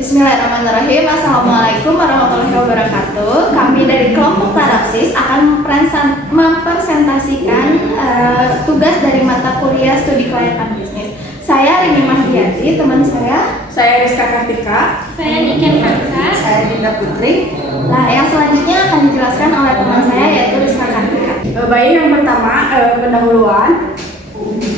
Bismillahirrahmanirrahim. Assalamualaikum warahmatullahi wabarakatuh. Kami dari kelompok Tarapsis akan mempresentasikan tugas dari mata kuliah studi kelayakan bisnis. Saya Rini Mahdiati, teman saya Rizka Kartika, saya Niken Kansa, saya Dinda Putri. Nah, yang selanjutnya akan dijelaskan oleh teman saya yaitu Rizka Kartika. Baik, yang pertama pendahuluan.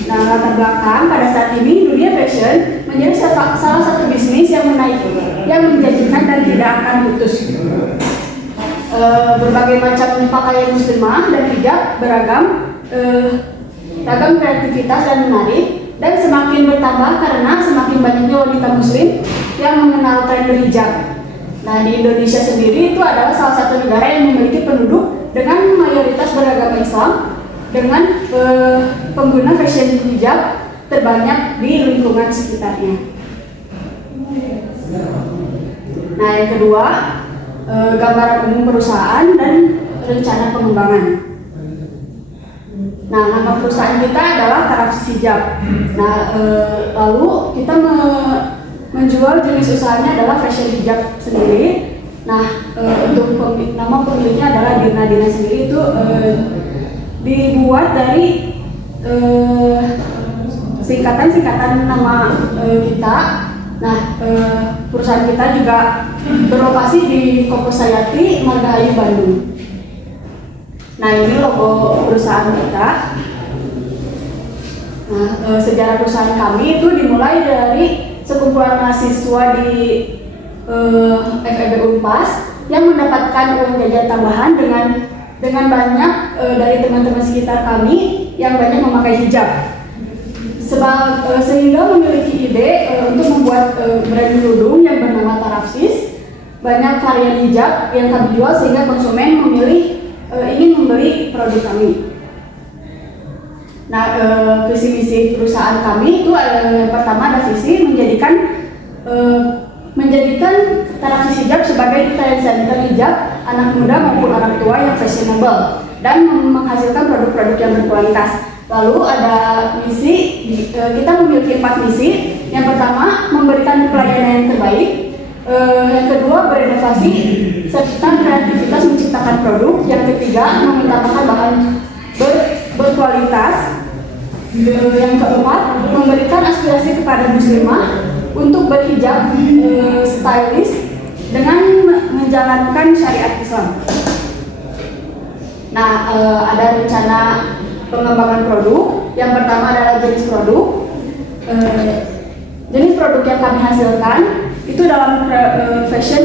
Nah, latar belakang pada saat ini dunia fashion menjadi salah satu bisnis yang menaik, yang menjanjikan dan tidak akan putus. Berbagai macam pakaian muslimah dan hijab beragam, ragam kreativitas dan menarik, dan semakin bertambah karena semakin banyaknya wanita muslim yang mengenal tren berhijab. Nah, di Indonesia sendiri itu adalah salah satu negara yang memiliki penduduk dengan mayoritas beragama Islam, dengan pengguna fashion hijab terbanyak di lingkungan sekitarnya. Nah, yang kedua, gambaran umum perusahaan dan rencana pengembangan. Nah, nama perusahaan kita adalah Tarapsis Hijab. Nah, lalu kita menjual jenis usahanya adalah fashion hijab sendiri. Nah, untuk nama pemiliknya adalah Dina sendiri itu dibuat dari singkatan nama kita. Nah, perusahaan kita juga berlokasi di Koposayati, Margahayu, Bandung. Nah, ini logo perusahaan kita. Nah, sejarah perusahaan kami itu dimulai dari sekumpulan mahasiswa di FEB Unpas yang mendapatkan uang jajan tambahan dengan banyak dari teman-teman sekitar kami yang banyak memakai hijab. Sehingga memiliki ide untuk membuat brand kerudung yang bernama Tarapsis. Banyak varian hijab yang kami jual sehingga konsumen ingin membeli produk kami. Nah, visi misi perusahaan kami itu yang pertama ada visi menjadikan Tarapsis Hijab sebagai trend center hijab anak muda maupun orang tua yang fashionable dan menghasilkan produk-produk yang berkualitas. Lalu ada misi, kita memiliki 4 misi. Yang pertama, memberikan pelayanan yang terbaik. Yang kedua, berinovasi serta kreativitas menciptakan produk. Yang ketiga, mengutamakan bahan berkualitas. Yang keempat, memberikan aspirasi kepada muslimah untuk berhijab stylish dengan menjalankan syariat Islam. Nah, ada rencana pengembangan produk. Yang pertama adalah jenis produk. Jenis produk yang kami hasilkan itu dalam fashion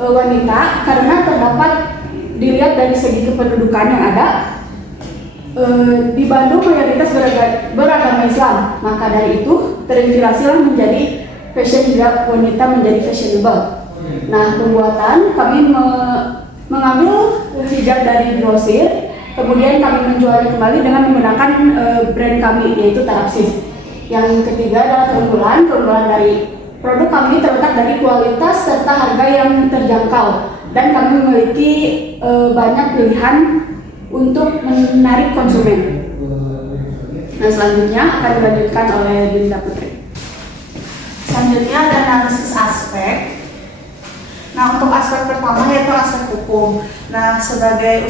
wanita karena terdapat dilihat dari segi kependudukan yang ada. Di Bandung mayoritas beragama Islam, maka dari itu terinspirasilah menjadi fashion hijab wanita menjadi fashionable. Nah, pembuatan kami mengambil hijab dari grosir, kemudian kami menjualnya kembali dengan menggunakan brand kami yaitu Tarapsis. Yang ketiga adalah keunggulan dari produk kami terletak dari kualitas serta harga yang terjangkau, dan kami memiliki banyak pilihan untuk menarik konsumen. Nah, selanjutnya akan dilanjutkan oleh Dinda Putri. Selanjutnya ada analisis aspek. Nah, untuk aspek pertama yaitu aspek hukum. Nah, sebagai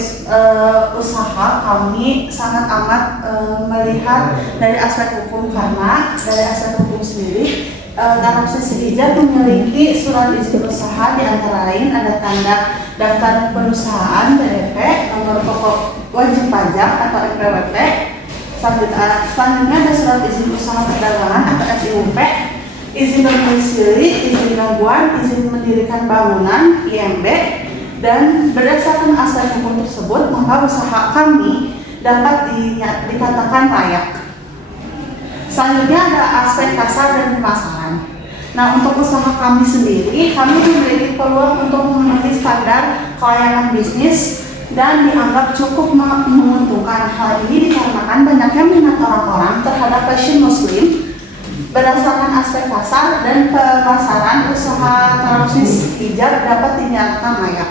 usaha kami sangat amat melihat dari aspek hukum, karena dari aspek hukum sendiri Tarapsis Hijab memiliki surat izin usaha, di antara lain ada tanda daftar perusahaan PDP, nomor pokok wajib pajak atau NPWP. Selanjutnya ada surat izin usaha perdagangan atau SIUP, izin domisili, izin gangguan, izin mendirikan bangunan (IMB), dan berdasarkan aspek hukum tersebut maka usaha kami dapat dikatakan layak. Selanjutnya ada aspek pasar dan pemasaran. Nah, untuk usaha kami sendiri, kami memiliki peluang untuk memenuhi standar kelayakan bisnis dan dianggap cukup menguntungkan. Hal ini dikarenakan banyaknya minat orang-orang terhadap fashion muslim. Berdasarkan aspek pasar dan pemasaran, usaha Tarapsis Hijab dapat dinyatakan layak.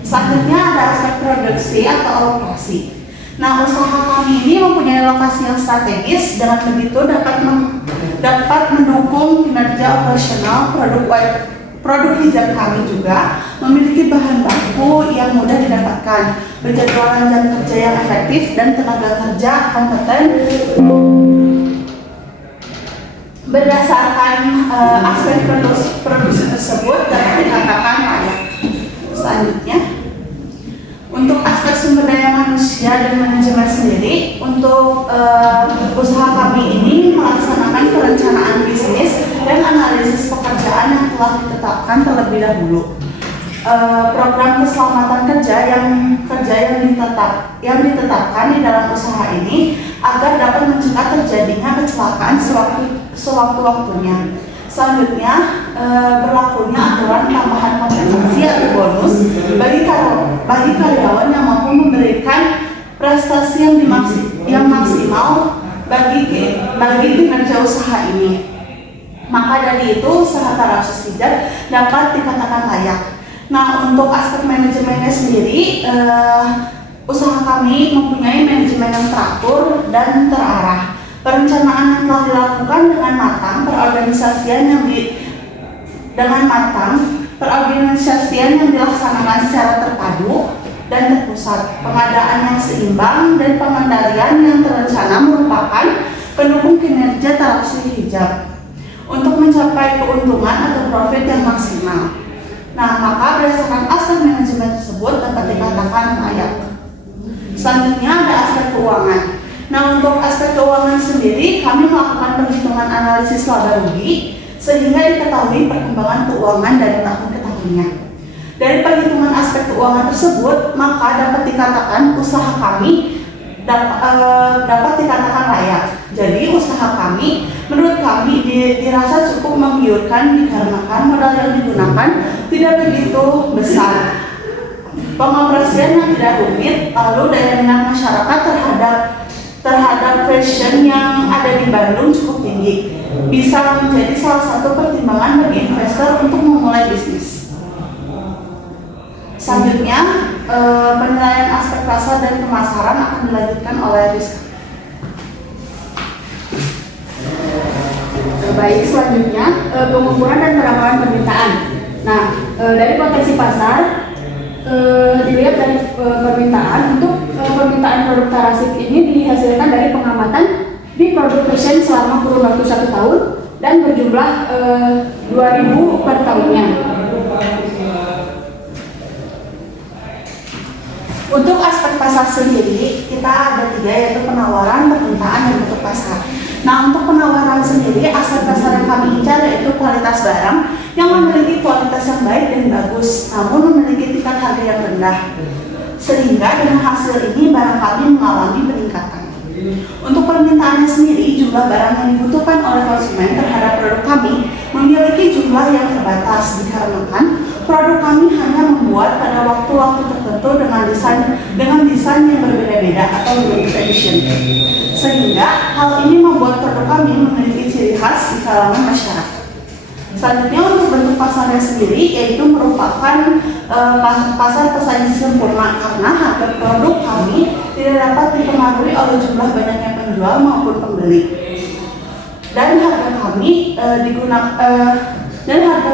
Selanjutnya ada aspek produksi atau operasi. Nah, usaha kami ini mempunyai lokasi yang strategis, dengan begitu dapat dapat mendukung kinerja operasional produk hijab kami. Juga memiliki bahan baku yang mudah didapatkan, penjadwalan jam kerja yang efektif, dan tenaga kerja kompeten. Berdasarkan aspek produksi tersebut dapat dikatakan layak. Selanjutnya, untuk aspek sumber daya manusia dan manajemen sendiri, untuk usaha kami ini melaksanakan perencanaan bisnis dan analisis pekerjaan yang telah ditetapkan terlebih dahulu. Program keselamatan kerja yang ditetapkan di dalam usaha ini agar dapat mencegah terjadinya kecelakaan sewaktu-waktunya. Selanjutnya, berlakunya aturan tambahan kompensasi atau bonus bagi karyawan yang mampu memberikan prestasi yang maksimal bagi kinerja usaha ini. Maka dari itu, usaha Tarapsis Hijab dapat dikatakan layak. Nah, untuk aspek manajemennya sendiri, usaha kami mempunyai manajemen yang teratur dan terarah. Perencanaan yang telah dilakukan dengan matang, perorganisasian yang dilaksanakan secara terpadu dan terpusat, pengadaan yang seimbang, dan pengendalian yang terencana merupakan pendukung kinerja Tarapsis Hijab untuk mencapai keuntungan atau profit yang maksimal. Nah, maka berdasarkan aspek manajemen tersebut dapat dikatakan layak. Selanjutnya ada aspek keuangan. Nah, untuk aspek keuangan sendiri, kami melakukan perhitungan analisis laba rugi sehingga diketahui perkembangan keuangan dari tahun ke tahunnya. Dari perhitungan aspek keuangan tersebut, maka dapat dikatakan usaha kami dapat dikatakan layak. Jadi usaha kami, menurut kami, dirasa cukup menggiurkan dikarenakan modal yang digunakan tidak begitu besar, pengoperasian yang tidak rumit, lalu daya minat masyarakat terhadap fashion yang ada di Bandung cukup tinggi, bisa menjadi salah satu pertimbangan bagi investor untuk memulai bisnis. Selanjutnya, penilaian aspek pasar dan pemasaran akan dilanjutkan oleh Rizka. Baik, selanjutnya pengukuran dan penerapan permintaan. Nah, dari potensi pasar dilihat dari permintaan. Untuk permintaan produk Tarapsis ini dihasilkan dari pengamatan di produk fashion selama kurun waktu 1 tahun dan berjumlah 2.000 per tahunnya. Untuk aspek pasar sendiri, kita ada 3, yaitu penawaran, permintaan, dan bentuk pasar. Nah, untuk penawaran sendiri, aspek pasar yang kami incar yaitu kualitas barang yang memiliki kualitas yang baik dan bagus, namun memiliki tingkat harga yang rendah. Sehingga dengan hasil ini barang kami mengalami peningkatan. Untuk permintaannya sendiri, jumlah barang yang dibutuhkan oleh konsumen terhadap produk kami memiliki jumlah yang terbatas dikarenakan produk kami hanya membuat pada waktu-waktu tertentu dengan desain yang berbeda-beda atau limited edition. Sehingga hal ini membuat produk kami memiliki ciri khas di kalangan masyarakat. Selanjutnya, untuk bentuk pasarnya sendiri yaitu merupakan pasar pesaing sempurna karena harga produk kami tidak dapat dipengaruhi oleh jumlah banyaknya penjual maupun pembeli. Dan harga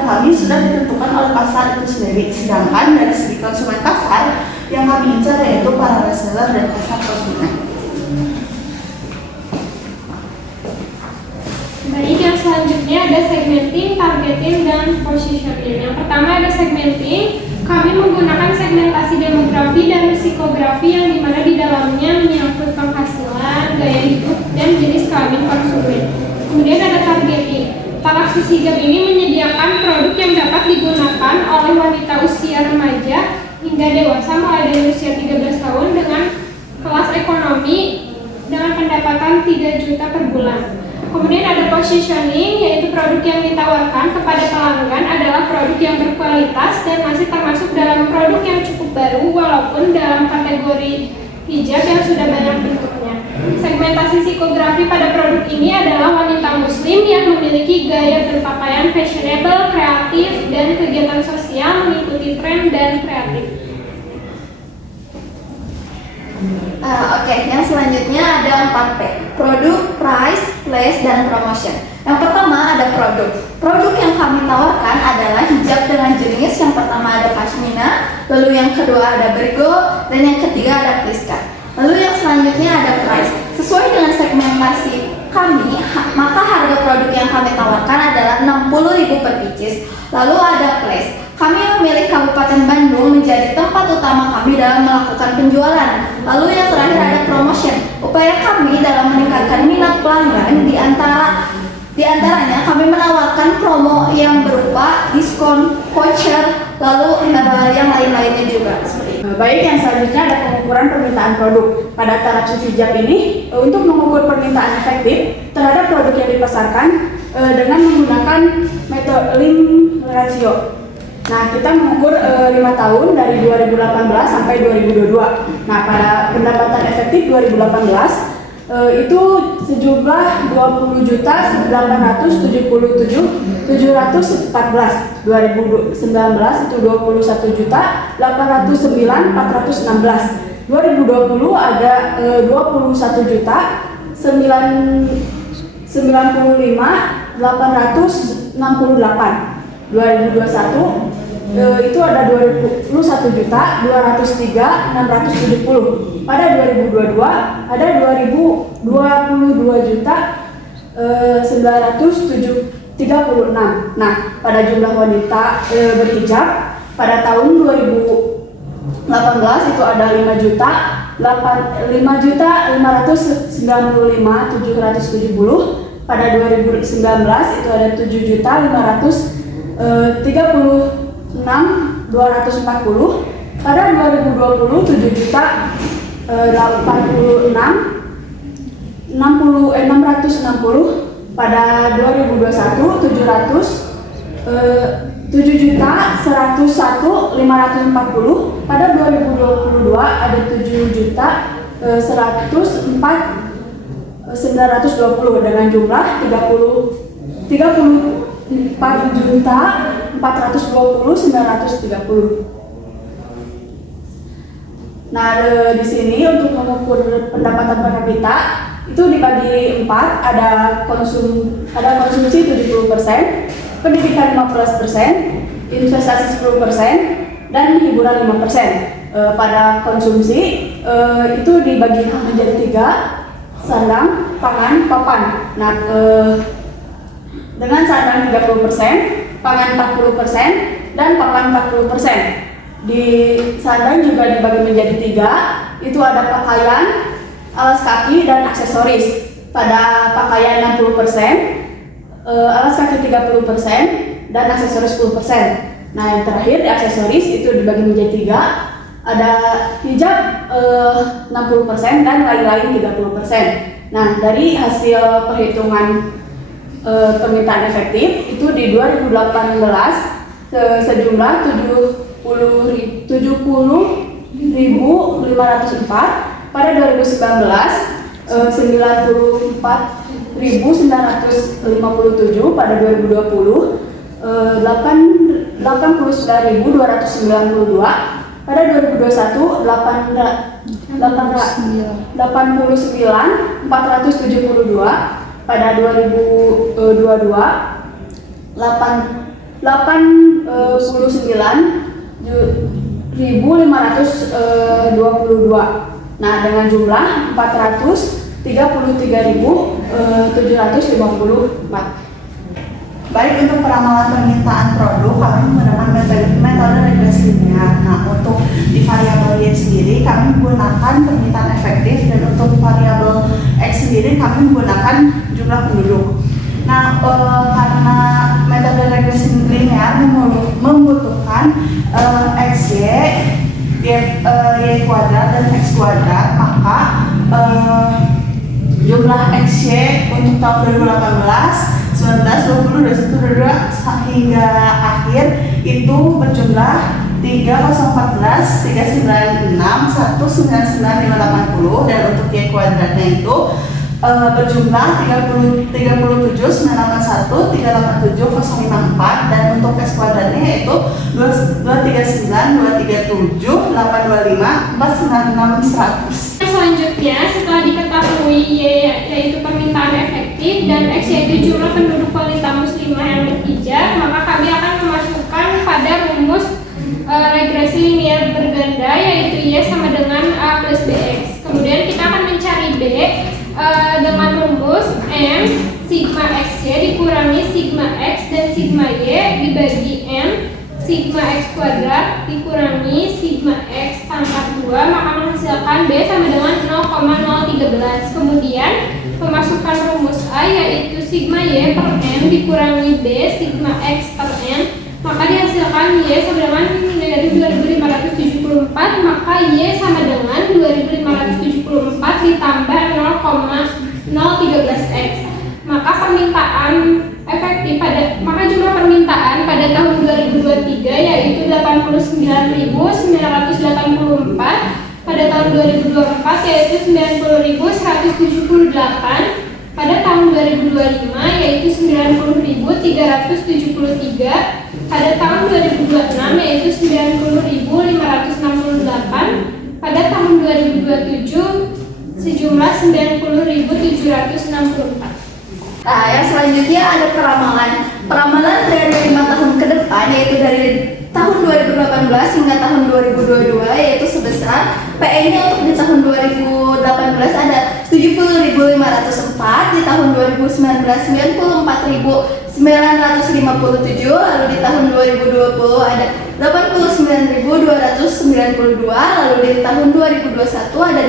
kami sudah ditentukan oleh pasar itu sendiri. Sedangkan dari segi konsumen pasar yang kami incar yaitu para reseller dan pasar konsumen. Baik, yang selanjutnya ada segmenting, targeting, dan positioning. Yang pertama ada segmenting. Kami menggunakan segmentasi demografi dan psikografi yang dimana di dalamnya menyangkut penghasilan, gaya hidup, dan jenis kelamin konsumen. Kemudian ada targeting. Tarapsis Hijab ini menyediakan produk yang dapat digunakan oleh wanita usia remaja hingga dewasa mulai dari usia 13 tahun dengan kelas ekonomi dengan pendapatan 3 juta per bulan. Kemudian ada positioning, yaitu produk yang ditawarkan kepada pelanggan adalah produk yang berkualitas dan masih termasuk dalam produk yang cukup baru walaupun dalam kategori hijab yang sudah banyak bentuknya. Segmentasi psikografi pada produk ini adalah wanita muslim yang memiliki gaya berpakaian fashionable, kreatif, dan kegiatan sosial mengikuti tren dan kreatif. Oke, yang selanjutnya ada 4P. Produk, price, flash, dan promotion. Yang pertama ada produk. Produk yang kami tawarkan adalah hijab dengan jenis. Yang pertama ada pashmina, lalu yang kedua ada bergo, dan yang ketiga ada pliska. Lalu yang selanjutnya ada price. Sesuai dengan segmentasi kami, maka harga produk yang kami tawarkan adalah 60.000 per pieces. Lalu ada place. Kami memilih Kabupaten Bandung menjadi tempat utama kami dalam melakukan penjualan. Lalu yang terakhir ada promotion. Upaya kami dalam meningkatkan minat pelanggan di antaranya kami menawarkan promo yang berupa diskon, voucher, lalu yang lain-lainnya juga seperti itu. Baik, yang selanjutnya ada pengukuran permintaan produk. Pada taraf hijab ini, untuk mengukur permintaan efektif terhadap produk yang dipasarkan dengan menggunakan metode link ratio. Nah, kita mengukur 5 tahun dari 2018 sampai 2022. Nah, pada pendapatan efektif 2018 itu sejumlah 20.877.714. 2019 itu 21.809.416. 2020 ada 21.095.868. 2021 itu ada 21.203.670. Pada 2022 ada 22.936. Nah, pada jumlah wanita berhijab pada tahun 2018 itu ada 5.595.770. Pada 2019 itu ada 7.536.240. Pada 2020 7.086.660. Pada 2021 7.101.540. Pada 2022 ada 7.104.920 dengan jumlah 34.420.930. Nah, di sini untuk mengukur pendapatan per kapita itu dibagi 4, ada konsumsi 70%, pendidikan 15%, investasi 10%, dan hiburan 5%. Pada konsumsi itu dibagi menjadi 3, sandang, pangan, papan. Nah, dengan sandang 30%, pangan 40%, dan papan 40%. Di sandang juga dibagi menjadi 3, itu ada pakaian, alas kaki, dan aksesoris. Pada pakaian 60%, alas kaki 30%, dan aksesoris 10%. Nah, yang terakhir di aksesoris itu dibagi menjadi 3, ada hijab 60% dan lain-lain 30%. Nah, dari hasil perhitungan permintaan efektif itu di 2018 sejumlah 70.504. Pada 2019 94.957. Pada 2020 89.292. Pada 2021 89.472. Pada 2022 89.522. Nah, dengan jumlah 433.754. Baik, untuk peramalan permintaan produk kami menggunakan metode regresi linear. Nah, untuk di variabel Y sendiri kami menggunakan permintaan efektif, dan untuk variabel X sendiri kami menggunakan jumlah penduduk. Nah, karena metode regresi linear membutuhkan XY, Y kuadrat, dan X kuadrat, maka jumlah XY untuk tahun 2018 19, 20, 21, 22 hingga akhir itu berjumlah 3014, 396, 199, 580, dan untuk Y kuadratnya itu berjumlah 37, 981, 387, 054, dan untuk X kuadratnya yaitu 239, 237, 825, 496, 100. Selanjutnya, setelah diketahui yaitu permintaan efektif, efektif dan X yaitu jumlah penduduk wanita muslimah yang berhijab, maka kami akan memasukkan pada rumus regresi linear berganda yaitu Y sama dengan A plus BX. Kemudian kita akan mencari B dengan rumus M sigma XY dikurangi sigma X dan sigma Y dibagi M sigma X kuadrat dikurangi sigma X pangkat 2, maka menghasilkan B sama dengan 0,013. Kemudian pemasukan rumus A yaitu sigma Y per M dikurangi B sigma X per M, maka dihasilkan Y sama dengan negatif 2574, maka Y sama dengan 2574 ditambah 0,013X. Maka permintaan efektif maka jumlah permintaan pada tahun 2023 yaitu 89.984, pada tahun 2024 yaitu 90.178, pada tahun 2025 yaitu 90.373, pada tahun 2026 yaitu 90.568, pada tahun 2027 sejumlah 90.764. Nah, yang selanjutnya ada peramalan. Peramalan dari 5 tahun ke depan, yaitu dari tahun 2018 hingga tahun 2022, yaitu sebesar PE-nya untuk di tahun 2018 ada 70.504, di tahun 2019 94.957, lalu di tahun 2020 ada 89.292, lalu di tahun 2021 ada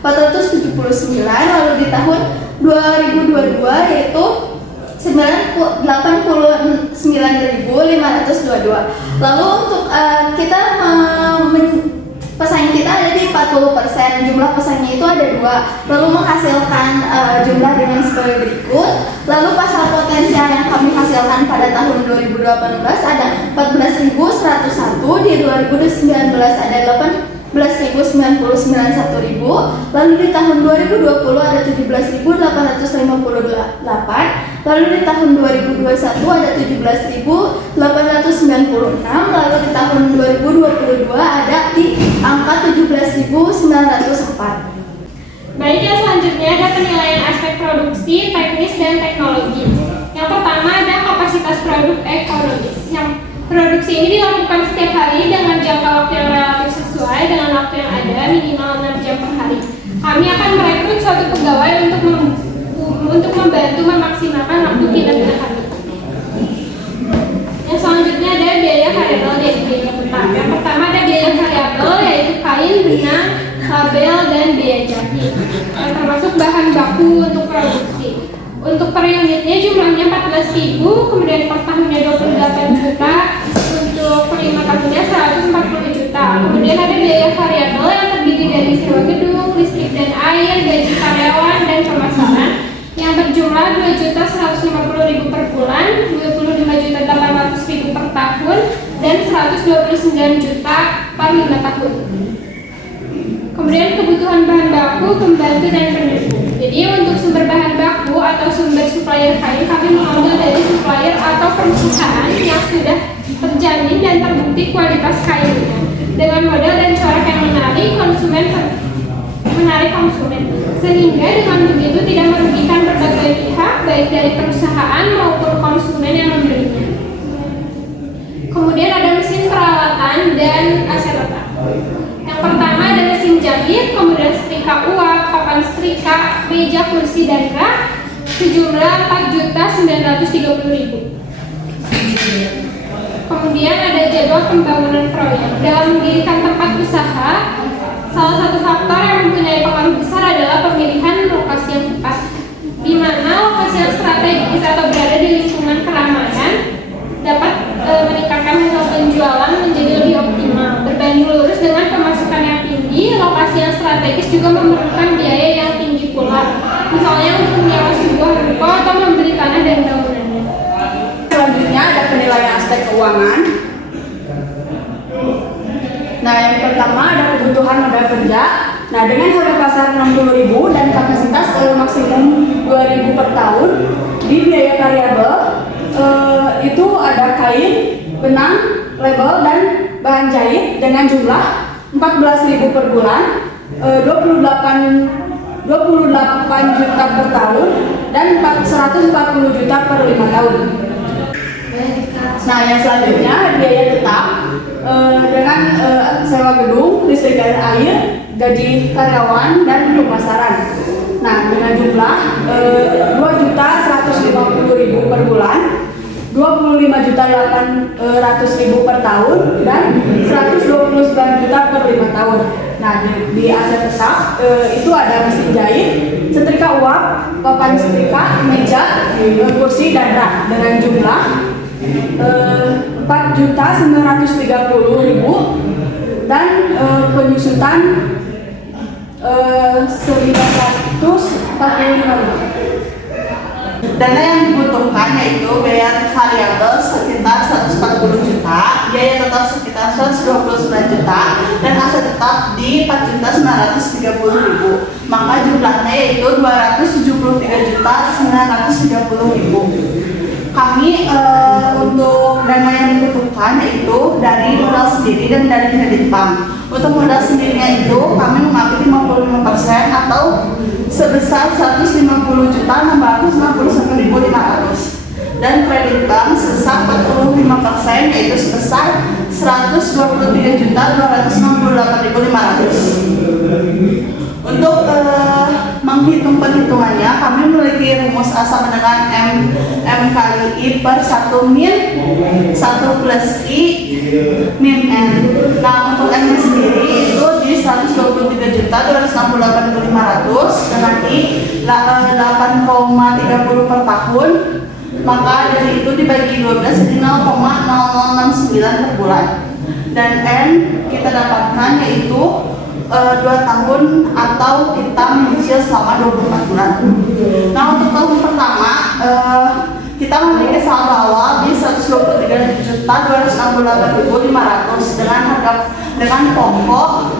89.479, lalu di tahun 2022 yaitu 89.522. Lalu untuk kita pesaing kita ada di 40%, jumlah pesaingnya itu ada 2, lalu menghasilkan jumlah dengan sebagai berikut. Lalu pasar potensial yang kami hasilkan pada tahun 2018 ada 14.101, di 2019 ada 11.099 lalu di tahun 2020 ada 17.858, lalu di tahun 2021 ada 17.896, lalu di tahun 2022 ada di angka 17.904. Baik, yang selanjutnya ada penilaian aspek produksi, teknis, dan teknologi. Yang pertama ada kapasitas produk ekonomis. Yang produksi ini dilakukan setiap hari dengan jangka waktu yang relatif sesuai dengan waktu yang ada, minimal 6 jam per hari. Kami akan merekrut suatu pegawai untuk membantu memaksimalkan waktu kinerja kami. Yang selanjutnya ada biaya variabel dan biaya tetap. Yang pertama ada biaya variabel yaitu kain, benang, label, dan biaya jahit, termasuk bahan baku untuk produksi. Untuk per unitnya jumlahnya 14.000, kemudian per tahunnya 28 juta, untuk per 5 tahunnya 140 juta. Kemudian ada biaya variabel yang terdiri dari sewa gedung, listrik dan air, gaji karyawan, dan pemasaran yang berjumlah 2.150.000 per bulan, 25.800.000 per tahun, dan 129 juta per 5 tahun. Kemudian kebutuhan bahan baku, pembantu, dan pendukung. Jadi untuk sumber bahan baku atau sumber supplier kain kami mengambil dari supplier atau perusahaan yang sudah terjamin dan terbukti kualitas kainnya dengan model dan corak yang menarik konsumen, sehingga dengan begitu tidak merugikan berbagai pihak baik dari perusahaan maupun konsumen yang membelinya. Kemudian ada mesin peralatan dan aset letak. Yang pertama ada mesin jahit, kemudian setrika uap, papan setrika, meja, kursi, dan rak sejumlah 4.930.000. Kemudian ada jadwal pembangunan proyek. Dalam mendirikan tempat usaha, salah satu faktor yang mempunyai pengaruh besar adalah pemilihan lokasi yang tepat, di mana lokasi yang strategis atau berada di lingkungan keramaian dapat meningkatkan hasil penjualan menjadi lebih optimal. Berbanding lurus dengan pemasukan yang tinggi, lokasi yang strategis juga memerlukan biaya yang tinggi pula, misalnya untuk menyewa sebuah ruko atau membeli tanah dan bangunannya. Selanjutnya ada penilaian aspek keuangan. Nah, yang pertama ada kebutuhan modal kerja. Nah, dengan harga pasar 60.000 dan kapasitas maksimum 2.000 per tahun, di biaya variabel itu ada kain, benang, label, dan bahan jahit dengan jumlah 14.000 per bulan, 28 28 juta per tahun dan 140 juta per 5 tahun. Nah, yang selanjutnya biaya tetap dengan sewa gedung, listrik dan air, gaji karyawan dan pemasaran. Nah, dengan jumlah 2.150.000 per bulan, 25.800.000 per tahun dan 129 juta per 5 tahun. Nah, di aset tetap itu ada mesin jahit, setrika uap, papan setrika, meja, kursi dan rak dengan jumlah 4.930.000 dan penyusutan 1.145.000. Dana yang dibutuhkan yaitu biaya variabel sekitar 140 juta, biaya tetap sekitar 129 juta, dan aset tetap di 4.930.000. Maka jumlahnya yaitu 273.930.000. Kami untuk dana yang dibutuhkan yaitu dari modal sendiri dan dari kredit bank. Untuk modal sendirinya itu kami mengambil 55% atau sebesar 150.661.500 dan kredit bank sebesar 45% yaitu sebesar 123.268.500. Untuk menghitung perhitungannya, kami memiliki rumus asal dengan M kali I per 1 min 1 plus I min N. Nah, untuk N sendiri itu di 123.268.500 dengan I 8,30 per tahun. Maka dari itu dibagi 12 jadi 0,0069 per bulan. Dan N kita dapatkan yaitu 2 tahun atau kita menyicil selama 24 bulan. Nah, untuk tahun pertama kita memiliki saldo awal di 123.268.500 dengan pokok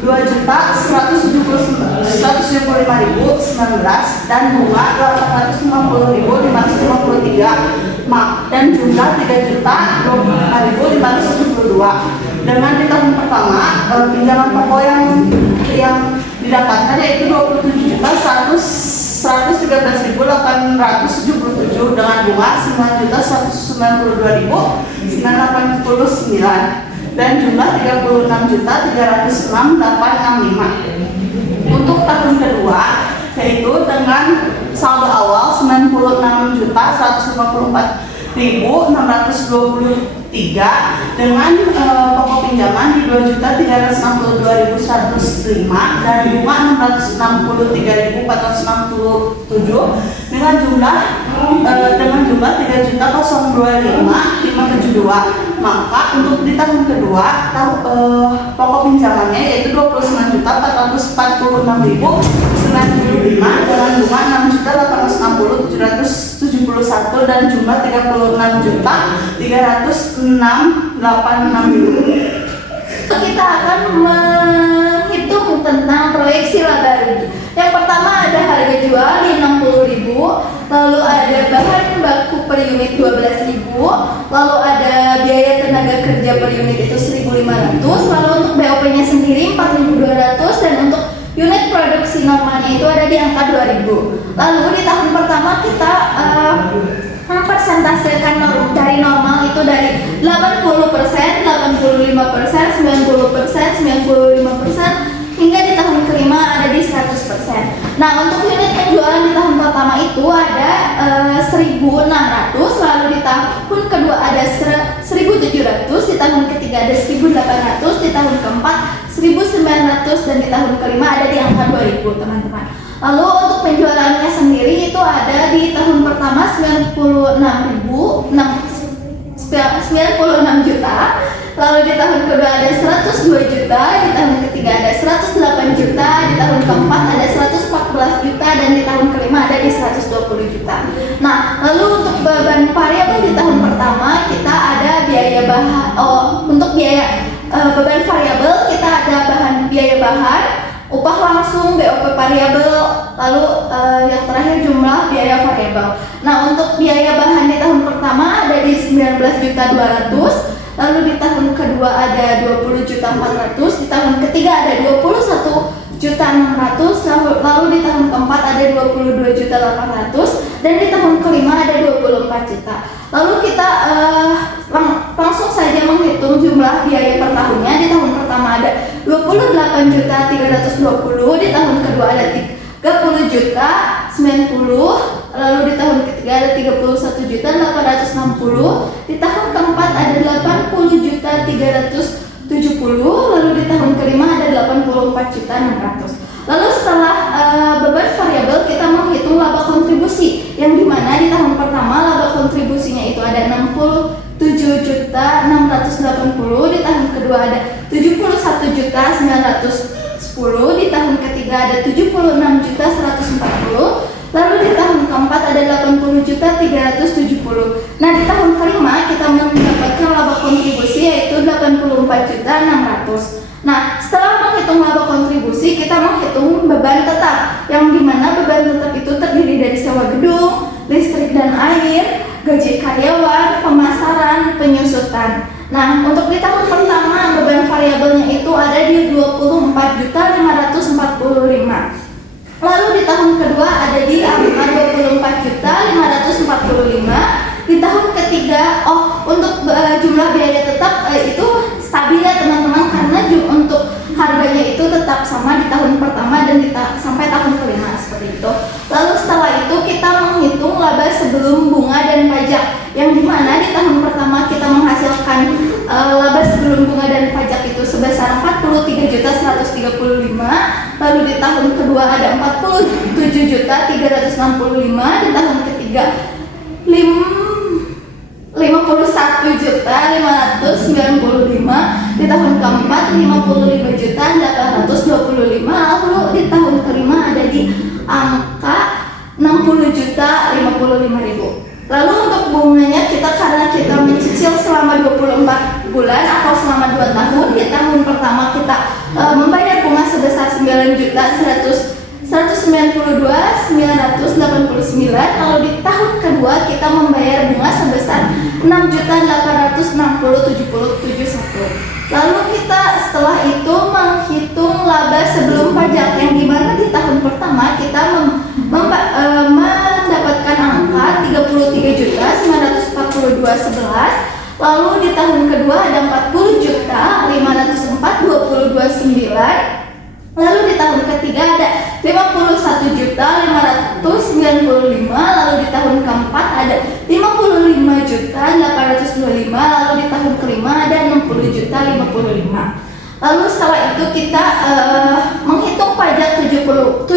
2.175.019 dan bunga 850.553 dan jumlah 3.025.572. Dengan di tahun pertama pinjaman pokok yang didapatkan yaitu 27.113.877 dengan bunga 9.192.989 dan jumlah 36.306.865. Untuk tahun kedua yaitu dengan saldo awal 96.154.623 dengan pokok pinjaman di 2.362.105 dan bunga 663.467 dengan jumlah 3.025.572. Maka untuk di tahun kedua pokok pinjamannya yaitu 29.446.095 dengan bunga 6.860.771 dan jumlah 36.306.860. Kita akan menghitung tentang proyeksi laba rugi. Yang pertama ada harga jual di 60.000, lalu ada bahan baku per unit 12.000, lalu ada biaya tenaga kerja per unit itu 1.500, lalu untuk BOP-nya sendiri 4.200 dan untuk unit produksi normalnya itu ada di angka 2.000. Lalu di tahun pertama kita mempersentasekan dari normal itu dari 80%, 85%, 90%, 95% hingga di tahun kelima ada di 100%. Nah, untuk unit penjualan di tahun pertama itu ada 1.600, lalu di tahun kedua ada 1.700, di tahun ketiga ada 1.800, di tahun keempat 1.900 dan di tahun kelima ada di angka 2.000, teman-teman. Lalu untuk penjualannya sendiri itu ada di tahun pertama 96 juta, lalu di tahun kedua ada 102 juta, di tahun ketiga ada 108 juta, di tahun keempat ada 114 juta dan di tahun kelima ada di 120 juta. Nah, lalu untuk beban variabel di tahun pertama kita ada untuk biaya beban variabel kita ada biaya bahan, upah langsung, BOP variabel, lalu yang terakhir jumlah biaya variabel. Nah, untuk biaya bahan di tahun pertama ada di 19.200, lalu di tahun kedua ada 20.400, di tahun ketiga ada 21.400 lalu di tahun keempat ada 22.800.000, dan di tahun kelima ada 24 juta. Lalu kita langsung saja menghitung jumlah biaya per tahunnya. Di tahun pertama ada 28.320.000, di tahun kedua ada 30.090.000, lalu di tahun ketiga ada 31.860.000, di tahun keempat ada 80.370.000, lalu di tahun kelima ada 84.600.000. Lalu setelah beban variabel, kita menghitung laba kontribusi, yang dimana di tahun pertama laba kontribusinya itu ada 67.680.000, di tahun kedua ada 71.910.000, di tahun ketiga ada 76.140.000, lalu di tahun keempat ada 80.370.000. Nah, di tahun kelima kita mendapatkan laba kontribusi yaitu 84.600.000. Nah, setelah menghitung laba kontribusi, kita menghitung beban tetap, yang dimana beban tetap itu terdiri dari sewa gedung, listrik dan air, gaji karyawan, pemasaran, penyusutan. Nah, untuk di tahun pertama beban variabelnya itu ada di 24.545. Lalu di tahun kedua ada di angka 24.545. Di tahun ketiga, untuk jumlah biaya tetap itu stabil ya teman-teman, karena untuk harganya itu tetap sama di tahun pertama dan sampai tahun kelima seperti itu. Lalu setelah itu kita menghitung laba sebelum bunga dan pajak, yang dimana di tahun pertama kita menghasilkan laba sebelum bunga dan pajak itu sebesar 43.135.000, lalu di tahun kedua ada 47.365.000, di tahun ketiga 51.595.000, di tahun keempat 55.825.000, lalu di tahun kelima ada di angka 60.055.000. Lalu untuk bunganya karena kita mencicil selama 24 bulan atau selama 2 tahun. Di tahun pertama kita membayar bunga sebesar 9.192.989, lalu di tahun kedua kita membayar bunga sebesar 6.860.771. Lalu kita setelah itu menghitung laba sebelum pajak, yang dimana di tahun pertama kita mendapatkan angka 33.942.11, lalu di tahun kedua ada 40.504.22.9, lalu di tahun ketiga ada 51.595.000, lalu di tahun keempat ada 55.825.000, lalu di tahun kelima ada 60.055.000. Lalu setelah itu kita menghitung pajak 17%,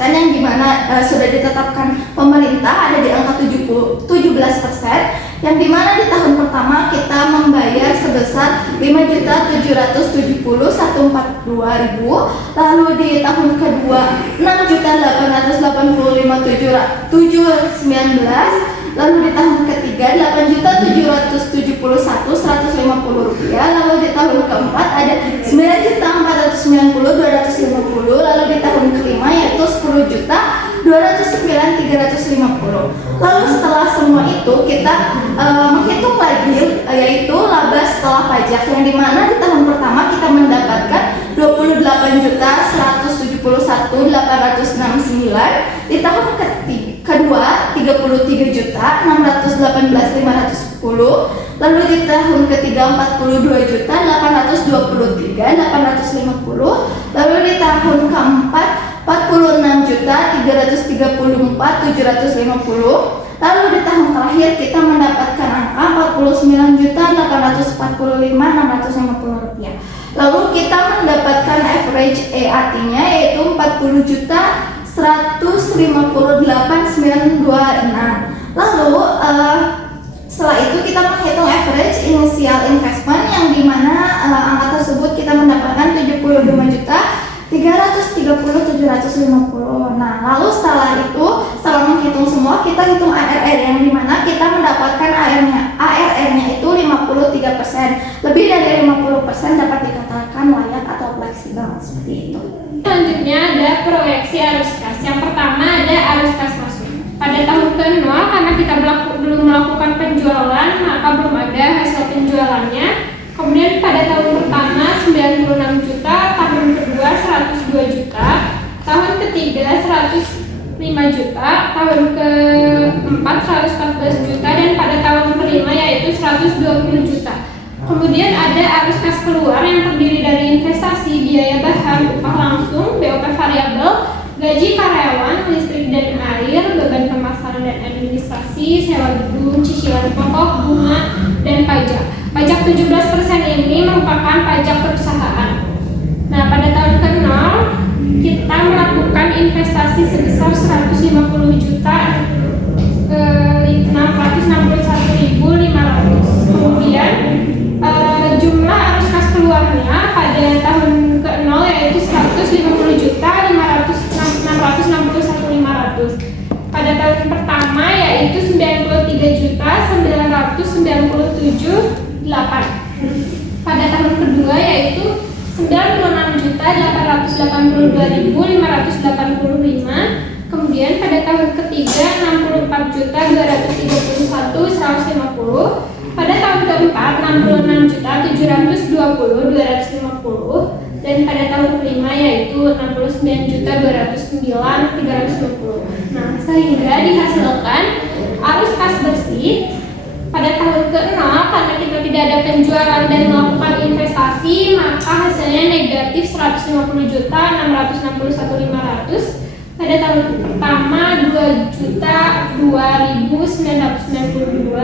yang dimana sudah ditetapkan pemerintah ada di angka 17%, yang dimana di tahun pertama kita membayar sebesar 5.770.142.000, lalu di tahun kedua 6.885.719, lalu di tahun ketiga 8.771.150 rupiah, lalu di tahun keempat ada 9.490.250, lalu di tahun kelima yaitu 10.209.350. Lalu setelah semua itu kita menghitung lagi yaitu laba setelah pajak, yang dimana di tahun pertama kita mendapatkan 28.171.869, di tahun kedua 33.618.510, lalu di tahun ketiga 42.823.850, lalu di tahun keempat 46.334.750, lalu di tahun terakhir kita mendapatkan angka 49.845.650 rupiah. Lalu kita mendapatkan average EAT-nya yaitu 40.158.926. Lalu setelah itu kita menghitung average initial investment, yang dimana angka tersebut kita mendapatkan 75.330.750. Nah, lalu setelah menghitung semua, kita hitung ARR, yang dimana kita mendapatkan ARR-nya itu 53%. Lebih dari 50% dapat dikatakan layak atau fleksibel seperti itu. Selanjutnya ada proyeksi arus kas. Yang pertama ada arus kas masuk. Pada tahun ke-0 karena kita belum melakukan penjualan, maka belum ada hasil penjualannya. Kemudian pada tahun pertama 96 juta, tahun kedua 102 juta, ketiga 105 juta, tahun keempat 114 juta, dan pada tahun kelima yaitu 120 juta. Kemudian ada arus kas keluar yang terdiri dari investasi, biaya bahan, upah langsung, BOP variabel, gaji karyawan, listrik dan air, beban pemasaran dan administrasi, sewa gedung, cicilan pokok, bunga, dan pajak. Pajak 17% ini merupakan pajak perusahaan. Nah, pada tahun ke-0 kita melakukan investasi sebesar 150 juta 661.500. Kemudian jumlah arus kas keluarnya pada tahun ke-0 yaitu 150 juta 661.500. Pada tahun pertama yaitu 93 juta 997.800. Pada tahun kedua yaitu 96 juta 882.585. Kemudian pada tahun ketiga 64 juta 231.150. Pada tahun keempat 66 juta 720.250. Dan pada tahun kelima yaitu 69 juta 209.350. Nah, sehingga dihasilkan arus kas bersih pada tahun ke-0 karena kita tidak ada penjualan dan melakukan investasi, maka hasilnya negatif 150 juta 661.500. Pada tahun pertama 2 juta 2.992.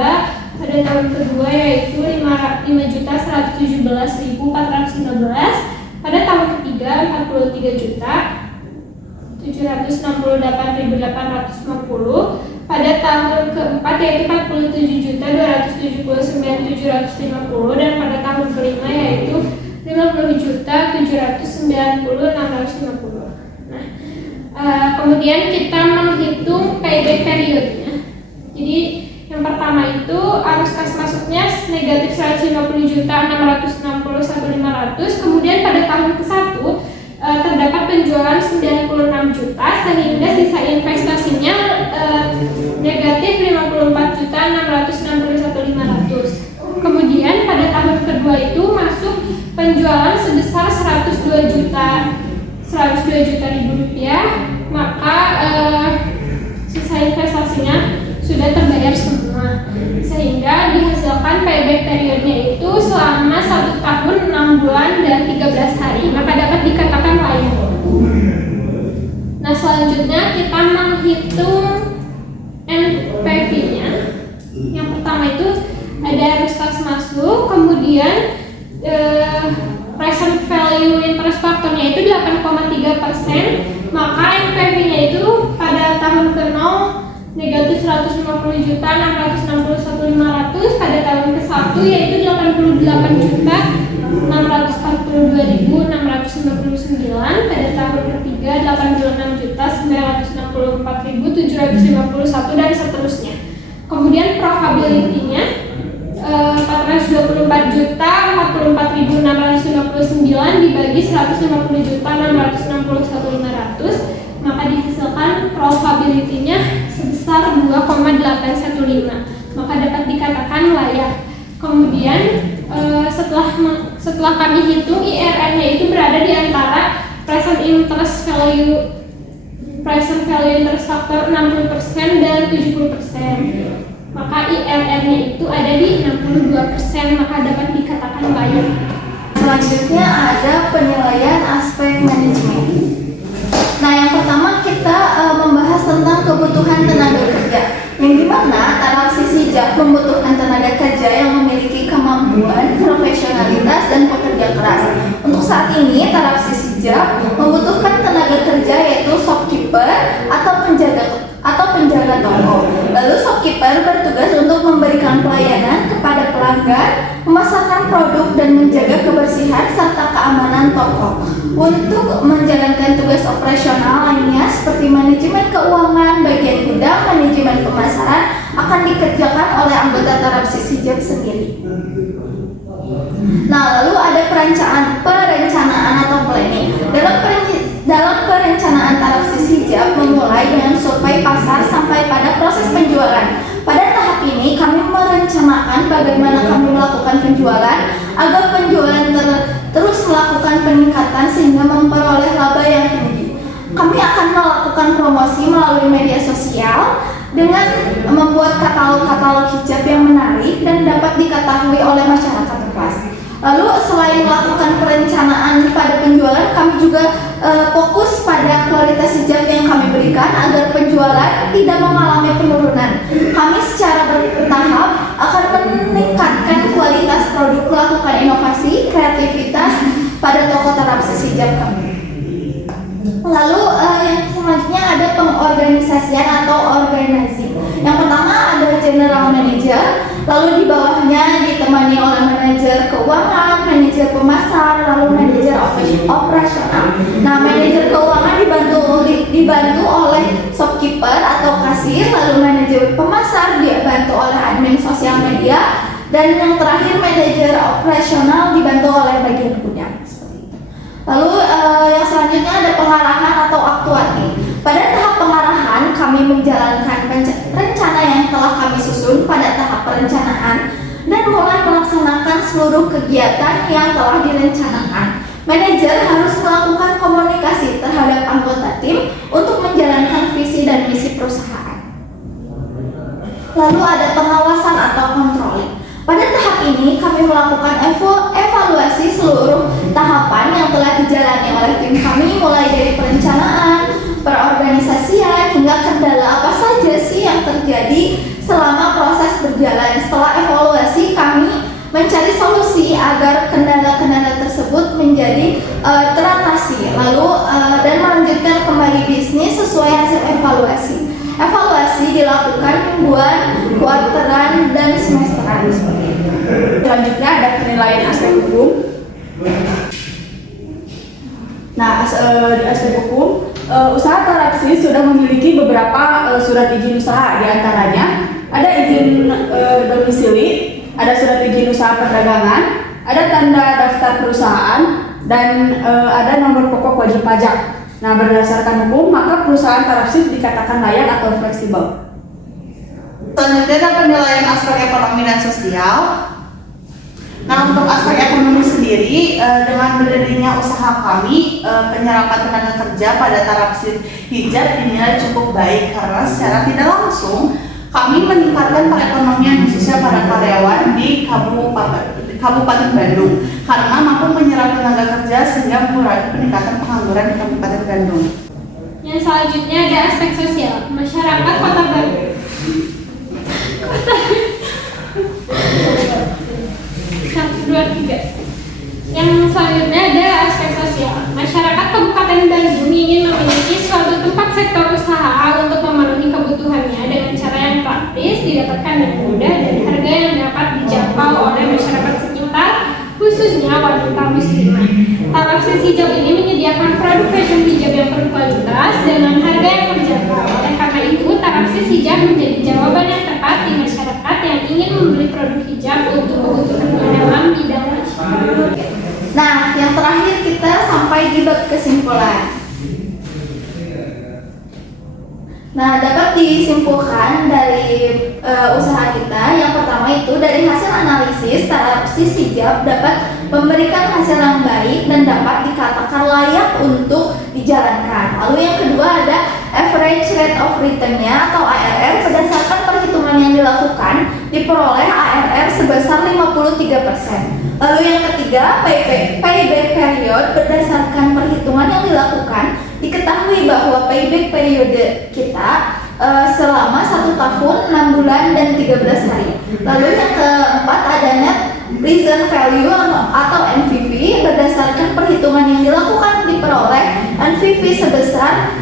Pada tahun kedua yaitu 5 juta 117.415. Pada tahun ketiga 43 juta 768.850. Pada tahun keempat yaitu 47 juta 279.750. Dan pada tahun kelima yaitu 50 juta 790.650. Nah, kemudian kita menghitung payback periodnya. Jadi yang pertama itu arus kas masuknya negatif 150 juta 661.500. Kemudian pada tahun ke-1 terdapat penjualan 96 juta sehingga sisa investasinya negatif 54 juta 661.500. Kemudian pada tahun kedua itu masuk penjualan sebesar 102 juta rupiah, maka sisa investasinya sudah terbayar semua sehingga dihasilkan payback periodnya itu selama 1 tahun 6 bulan dan 13 hari, maka dapat dikatakan layak. Nah, selanjutnya kita menghitung NPV-nya. Yang pertama itu ada arus kas masuk, kemudian present value interest factor-nya itu 8,3%, maka NPV-nya itu pada tahun ke-0 negatif 150 juta 661.500. Pada tahun ke-1 yaitu 88 juta 642.699. Pada tahun ketiga 86 juta 964.751 dan seterusnya. Kemudian probability-nya 424 juta 44.659 dibagi 150 juta 661.500, maka dihasilkan probability-nya sebesar 2,815, maka dapat dikatakan layak. Kemudian setelah kami hitung IRR-nya itu berada di antara present value interest factor 60% dan 70%, maka IRR-nya itu ada di 62%, maka dapat dikatakan layak. Selanjutnya ada penilaian aspek manajemen. Nah, yang pertama kita membahas tentang kebutuhan tenaga kerja, yang dimana taraf sisijak membutuhkan tenaga kerja yang memiliki kemampuan, profesionalitas, dan pekerja keras. Untuk saat ini taraf sisijak membutuhkan tenaga kerja yaitu shopkeeper atau penjaga toko. Lalu shopkeeper bertugas untuk memberikan pelayanan kepada pelanggan, memasarkan produk dan menjaga kebersihan serta keamanan toko. Untuk menjalankan tugas operasional lainnya seperti manajemen keuangan, bagian gudang, manajemen pemasaran akan dikerjakan oleh anggota taraf sisijak sendiri. Nah, lalu ada perencanaan atau planning. Dalam perencanaan taraf sisijak memulai dengan survei pasar sampai pada proses penjualan. Pada tahap ini kami merencanakan bagaimana kami melakukan penjualan agar penjualan terus melakukan peningkatan sehingga memperoleh laba yang tinggi. kami akan melakukan promosi melalui media sosial dengan membuat katalog-katalog hijab yang menarik dan dapat diketahui oleh masyarakat luas. Lalu selain melakukan perencanaan pada penjualan, kami juga fokus pada kualitas hijab yang kami berikan agar penjualan tidak mengalami penurunan. Kami secara bertahap akan meningkatkan kualitas produk, melakukan inovasi, kreativitas pada toko terapsis hijab kami. Lalu yang selanjutnya ada pengorganisasian atau organizing. Yang pertama ada general manager, lalu di bawahnya ditemani oleh manajer keuangan, manajer pemasar, lalu manajer operasional. Nah, manajer keuangan dibantu oleh shopkeeper atau kasir, lalu manajer pemasar dibantu oleh admin sosial media, dan yang terakhir manajer operasional dibantu oleh bagian gudang. Lalu yang selanjutnya ada pengarahan atau aktuatif. Pada tahap pengarahan, kami menjalankan rencana yang telah kami susun pada tahap perencanaan dan mulai melaksanakan seluruh kegiatan yang telah direncanakan. Manajer harus melakukan komunikasi terhadap anggota tim untuk menjalankan visi dan misi perusahaan. Lalu ada pengawasan atau controlling. Pada tahap ini kami melakukan evaluasi seluruh tahapan yang telah dijalani oleh tim kami, mulai dari perencanaan, perorganisasian, hingga kendala apa saja sih yang terjadi selama proses berjalan. Setelah evaluasi, kami mencari solusi agar kendala-kendala tersebut menjadi teratasi, lalu dan melanjutkan kembali bisnis sesuai hasil evaluasi. Evaluasi dilakukan mingguan, kuarteran, dan semesteran seperti itu. Selanjutnya ada penilaian aspek hukum. Nah, di aspek hukum, usaha terapsis sudah memiliki beberapa surat izin usaha. Di antaranya ada izin domisili, ada surat izin usaha perdagangan, ada tanda daftar perusahaan, dan ada nomor pokok wajib pajak. Nah, berdasarkan hukum, maka perusahaan terapsis dikatakan layak atau fleksibel. Selanjutnya ada penilaian aspek ekonomi dan sosial. Nah, untuk aspek ekonomi sendiri, dengan berdirinya usaha kami, penyerapan tenaga kerja pada terapsis hijab dinilai cukup baik karena secara tidak langsung kami meningkatkan perekonomian khususnya para karyawan di Kabupaten Bandung karena mampu menyerap tenaga kerja sehingga mengurangi peningkatan pengangguran di Kabupaten Bandung. Yang selanjutnya ada aspek sosial. Masyarakat Kota Bandung. Satu, dua, tiga. Yang selanjutnya ada aspek sosial. Masyarakat Kabupaten Bandung ingin memiliki suatu tempat sektor usaha untuk memenuhi kebutuhannya dengan cara yang praktis, didapatkan dengan mudah, dan harga yang dapat dijangkau oleh masyarakat sekitar, khususnya wanita muslimah. Terapsis hijab ini menyediakan produk fashion hijab yang berkualitas dengan harga yang terjangkau. Oleh karena itu, terapsis hijab menjadi jawaban yang tepat di masyarakat yang ingin membeli produk hijab untuk kebutuhannya dalam bidang fashion. Nah, yang terakhir kita sampai di bab kesimpulan. Nah, dapat disimpulkan dari usaha kita. Yang pertama itu dari hasil analisis, terapsis hijab dapat memberikan hasil yang baik dan dapat dikatakan layak untuk dijalankan. Lalu yang kedua ada average rate of return-nya atau ARR. Berdasarkan perhitungan yang dilakukan, diperoleh ARR sebesar 53%. Lalu yang ketiga, payback period. Berdasarkan perhitungan yang dilakukan, diketahui bahwa payback periode kita selama 1 tahun, 6 bulan, dan 13 hari. Lalu yang keempat ada net present value atau NPV. Berdasarkan perhitungan yang dilakukan, diperoleh NPV sebesar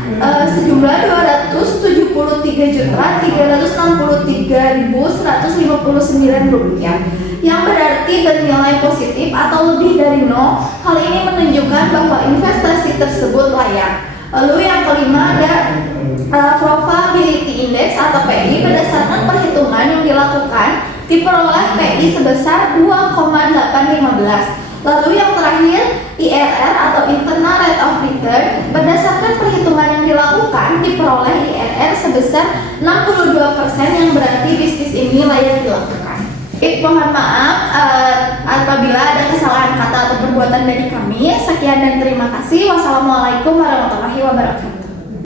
sejumlah 273.363.159 rupiah, yang berarti bernilai positif atau lebih dari 0. Hal ini menunjukkan bahwa investasi tersebut layak. Lalu yang kelima ada probability index atau PI. Berdasarkan perhitungan yang dilakukan, diperoleh PI sebesar 2,815. Lalu yang terakhir IRR atau internal rate of return. Berdasarkan perhitungan yang dilakukan, diperoleh IRR sebesar 62%, yang berarti bisnis ini layak dilakukan. Mohon maaf apabila ada kesalahan kata atau perbuatan dari kami. Sekian dan terima kasih. Wassalamualaikum warahmatullahi wabarakatuh.